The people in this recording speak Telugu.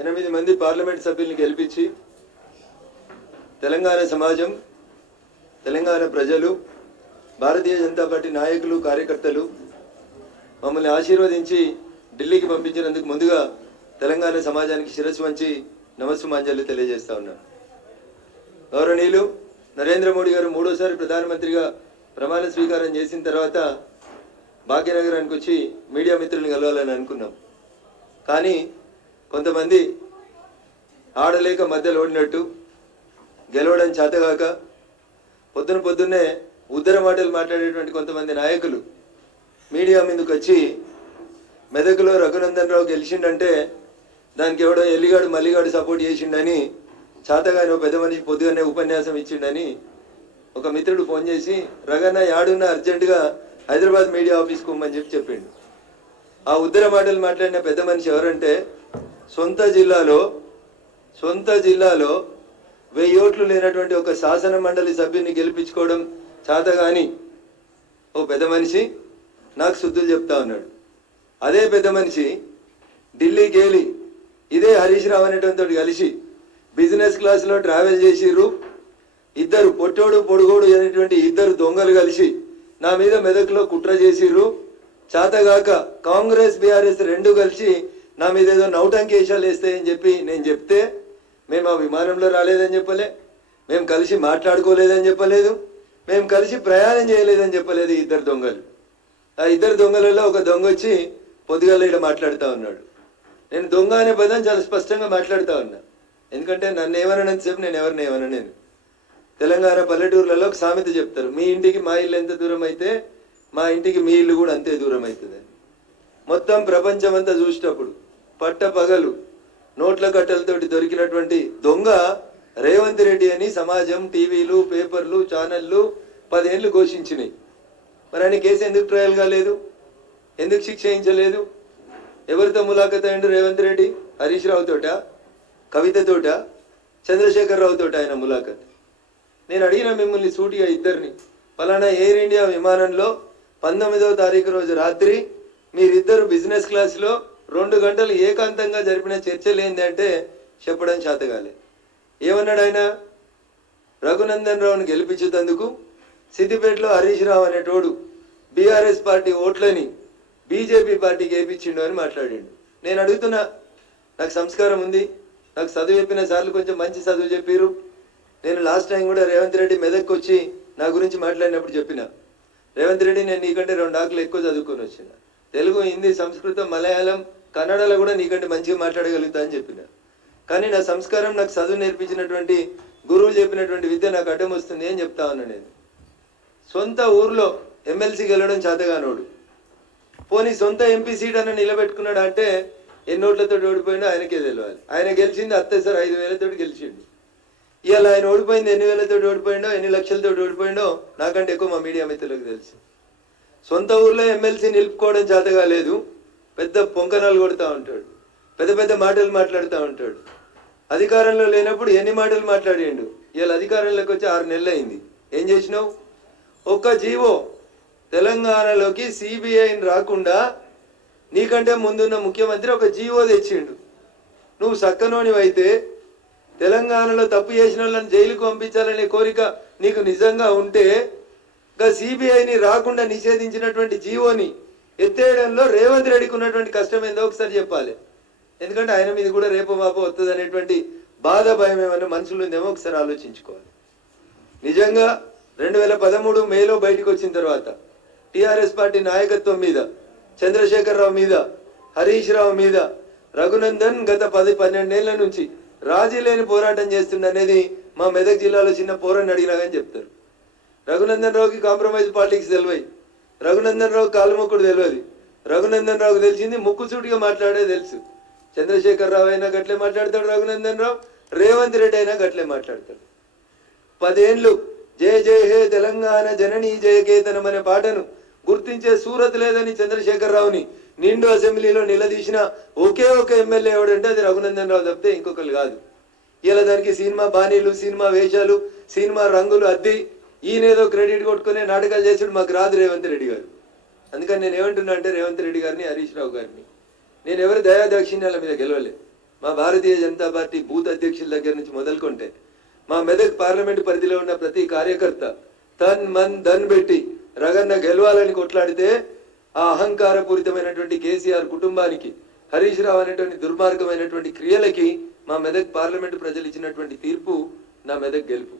8 మంది పార్లమెంట్ సభ్యుల్ని గెలిపించి తెలంగాణ సమాజం, తెలంగాణ ప్రజలు, భారతీయ జనతా పార్టీ నాయకులు, కార్యకర్తలు మమ్మల్ని ఆశీర్వదించి ఢిల్లీకి పంపించినందుకు ముందుగా తెలంగాణ సమాజానికి శిరస్సు వంచి నమస్సుమాంజలి తెలియజేస్తా ఉన్నాను. గౌరవనీయులు నరేంద్ర మోడీ గారు 3వ ప్రధానమంత్రిగా ప్రమాణ స్వీకారం చేసిన తర్వాత భాగ్యనగరానికి వచ్చి మీడియా మిత్రుల్ని కలవాలని అనుకున్నాం. కానీ కొంతమంది ఆడలేక మధ్యలో ఓడినట్టు, గెలవడం చేతగాక పొద్దున్నే ఉద్దర మాటలు మాట్లాడేటువంటి కొంతమంది నాయకులు మీడియా మీదకి వచ్చి మెదకులో రఘునందన్ రావు గెలిచిండంటే దానికి ఎవడో ఎల్లిగాడు మల్లిగాడు సపోర్ట్ చేసిండని, చేతగాని పెద్ద మనిషి పొద్దుగానే ఉపన్యాసం ఇచ్చిండని ఒక మిత్రుడు ఫోన్ చేసి రగన్న యాడున్న అర్జెంటుగా హైదరాబాద్ మీడియా ఆఫీస్కి పోమని చెప్పిండు. ఆ ఉద్దర మాటలు మాట్లాడిన పెద్ద మనిషి ఎవరంటే సొంత జిల్లాలో 1000 ఓట్లు లేనటువంటి ఒక శాసన మండలి సభ్యుని గెలిపించుకోవడం చేతగాని ఓ పెద్ద మనిషి నాకు శుద్ధులు చెప్తా ఉన్నాడు. అదే పెద్ద మనిషి ఢిల్లీకి వెళ్ళి ఇదే హరీష్ రావు అనేటువంటి కలిసి బిజినెస్ క్లాస్లో ట్రావెల్ చేసిర్రు. ఇద్దరు పొట్టోడు పొడుగోడు అనేటువంటి 2 దొంగలు కలిసి నా మీద మెదక్లో కుట్ర చేసిర్రు. చేతగాక కాంగ్రెస్ బీఆర్ఎస్ 2 కలిసి నా మీద ఏదో నౌటంకి వేషాలు వేస్తాయని చెప్పి నేను చెప్తే మేము ఆ విమానంలో రాలేదని చెప్పలే, మేము కలిసి మాట్లాడుకోలేదని చెప్పలేదు, మేము కలిసి ప్రయాణం చేయలేదని చెప్పలేదు 2 దొంగలు. ఆ 2 దొంగలలో ఒక దొంగ వచ్చి పొద్దుగాల ఇక్కడ మాట్లాడుతూ ఉన్నాడు. నేను దొంగ అనే పదం చాలా స్పష్టంగా మాట్లాడుతూ ఉన్నా, ఎందుకంటే నన్ను ఏమనంతసేపు నేను ఎవరిని ఏమన్నా. నేను తెలంగాణ పల్లెటూర్లలో ఒక సామెత చెప్తారు, మీ ఇంటికి మా ఇల్లు ఎంత దూరం అయితే మా ఇంటికి మీ ఇల్లు కూడా అంతే దూరం అవుతుందని. మొత్తం ప్రపంచం అంతా చూసినప్పుడు పట్టపగలు నోట్ల కట్టలతోటి దొరికినటువంటి దొంగ రేవంత్ రెడ్డి అని సమాజం, టీవీలు, పేపర్లు, ఛానళ్ళు 10 ఏళ్ళు ఘోషించినాయి. మరి ఆయన కేసు ఎందుకు ట్రయల్ కాలేదు? ఎందుకు శిక్ష వేయించలేదు? ఎవరితో ములాఖత్ అయ్యిండు రేవంత్ రెడ్డి? హరీష్ రావు తోట, కవితతోట, చంద్రశేఖర్ రావు తోట ఆయన ములాఖత్. నేను అడిగిన మిమ్మల్ని సూటిగా ఇద్దరిని, ఫలానా ఎయిర్ ఇండియా విమానంలో 19వ తారీఖు రోజు రాత్రి మీరిద్దరు బిజినెస్ క్లాస్లో 2 గంటలు ఏకాంతంగా జరిపిన చర్చలు ఏంటంటే చెప్పడం చేతగాలే. ఏమన్నాడు ఆయన? రఘునందన్ రావుని గెలిపించేందుకు సిద్దిపేటలో హరీష్ రావు అనేటోడు బీఆర్ఎస్ పార్టీ ఓట్లని బీజేపీ పార్టీకి వేయించిండు అని మాట్లాడిండు. నేను అడుగుతున్నా, నాకు సంస్కారం ఉంది, నాకు చదువు చెప్పిన సార్లు కొంచెం మంచి చదువు చెప్పారు. నేను లాస్ట్ టైం కూడా రేవంత్ రెడ్డి మెదక్కి వచ్చి నా గురించి మాట్లాడినప్పుడు చెప్పిన, రేవంత్ రెడ్డి నేను నీకంటే 2 ఆకులు ఎక్కువ చదువుకొని వచ్చిన, తెలుగు, హిందీ, సంస్కృతం, మలయాళం, కన్నడలో కూడా నీకంటే మంచిగా మాట్లాడగలుగుతా అని చెప్పిన. కానీ నా సంస్కారం, నాకు చదువు నేర్పించినటువంటి గురువులు చెప్పినటువంటి విద్య నాకు అడ్డం వస్తుంది అని చెప్తా ఉన్నా. నేను సొంత ఊర్లో ఎమ్మెల్సీ గెలవడం చేతగానోడు, పోనీ సొంత ఎంపీ సీట్ అన్న నిలబెట్టుకున్నాడు అంటే ఎన్ని ఓట్లతో ఓడిపోయిండో ఆయనకే తెలియాలి. ఆయన గెలిచింది అత్తేసారి 5,000 తోటి గెలిచిండు. ఇవాళ ఆయన ఓడిపోయింది ఎన్ని వేలతో ఓడిపోయిండో, ఎన్ని లక్షలతో ఓడిపోయిండో నాకంటే ఎక్కువ మా మీడియా మిత్రులకు తెలుసు. సొంత ఊర్లో ఎమ్మెల్సీ నిలుపుకోవడం చేతగా లేదు, పెద్ద పొంకనాలు కొడుతూ ఉంటాడు, పెద్ద మాటలు మాట్లాడుతూ ఉంటాడు. అధికారంలో లేనప్పుడు ఎన్ని మాటలు మాట్లాడిండు. ఇవాళ అధికారంలోకి వచ్చి 6 నెలలు అయింది. ఏం చేసినావు? ఒక్క జీవో తెలంగాణలోకి సిబిఐని రాకుండా నీకంటే ముందున్న ముఖ్యమంత్రి ఒక జీవో తెచ్చిండు. నువ్వు సక్కనోనివైతే తెలంగాణలో తప్పు చేసిన వాళ్ళని జైలుకు పంపించాలనే కోరిక నీకు నిజంగా ఉంటే సిబిఐని రాకుండా నిషేధించినటువంటి జీవోని ఎత్తేయడంలో రేవంత్ రెడ్డికి ఉన్నటువంటి కష్టం ఏందో ఒకసారి చెప్పాలి. ఎందుకంటే ఆయన మీద కూడా రేపు మాపో వస్తుంది అనేటువంటి బాధ, భయం ఏమైనా మనసులో ఉందేమో ఒకసారి ఆలోచించుకోవాలి. నిజంగా 2013 మేలో బయటకు వచ్చిన తర్వాత టీఆర్ఎస్ పార్టీ నాయకత్వం మీద, చంద్రశేఖర్ రావు మీద, హరీష్ రావు మీద రఘునందన్ గత 10-12 ఏళ్ల నుంచి రాజీ లేని పోరాటం చేస్తుండ అనేది మా మెదక్ జిల్లాలో చిన్న పోరాన్ని అడిగినా కానీ చెప్తారు. రఘునందన్ రావుకి కాంప్రమైజ్ పాలిటిక్స్ తెలియదు, రఘునందన్ రావు కాలుమొక్కుడు తెలియదు. రఘునందన్ రావుకు తెలిసింది ముక్కుసూటిగా మాట్లాడే తెలుసు. చంద్రశేఖర్ రావు అయినా గట్లే మాట్లాడతాడు రఘునందన్ రావు, రేవంత్ రెడ్డి అయినా గట్లే మాట్లాడతాడు. 10 ఏళ్ళు జయ జయ హే తెలంగాణ జననీ జయకేతనం అనే పాటను గుర్తించే సూరత్ లేదని చంద్రశేఖర్ రావుని నిండు అసెంబ్లీలో నిలదీసిన ఒకే ఒక ఎమ్మెల్యే ఎవడంటే అది రఘునందన్ రావు తప్పితే ఇంకొకరు కాదు. ఇలా దానికి సినిమా బాణీలు, సినిమా వేషాలు, సినిమా రంగులు అద్ది ఈయనేదో క్రెడిట్ కొట్టుకునే నాటకాలు చేసాడు. మాకు రాదు రేవంత్ రెడ్డి గారు. అందుకని నేను ఏమంటున్నా అంటే రేవంత్ రెడ్డి గారిని, హరీష్ రావు గారిని, నేను ఎవరి దయాదాక్షిణ్యాల మీద గెలవలే. మా భారతీయ జనతా పార్టీ బూత్ అధ్యక్షుల దగ్గర నుంచి మొదలుకొంటే మా మెదక్ పార్లమెంటు పరిధిలో ఉన్న ప్రతి కార్యకర్త తన్ మన్ ధన్ పెట్టి రగన్న గెలవాలని కొట్లాడితే ఆ అహంకారపూరితమైనటువంటి కేసీఆర్ కుటుంబానికి, హరీష్ రావు అనేటువంటి దుర్మార్గమైనటువంటి క్రియలకి మా మెదక్ పార్లమెంటు ప్రజలు ఇచ్చినటువంటి తీర్పు నా మెదక్ గెలుపు.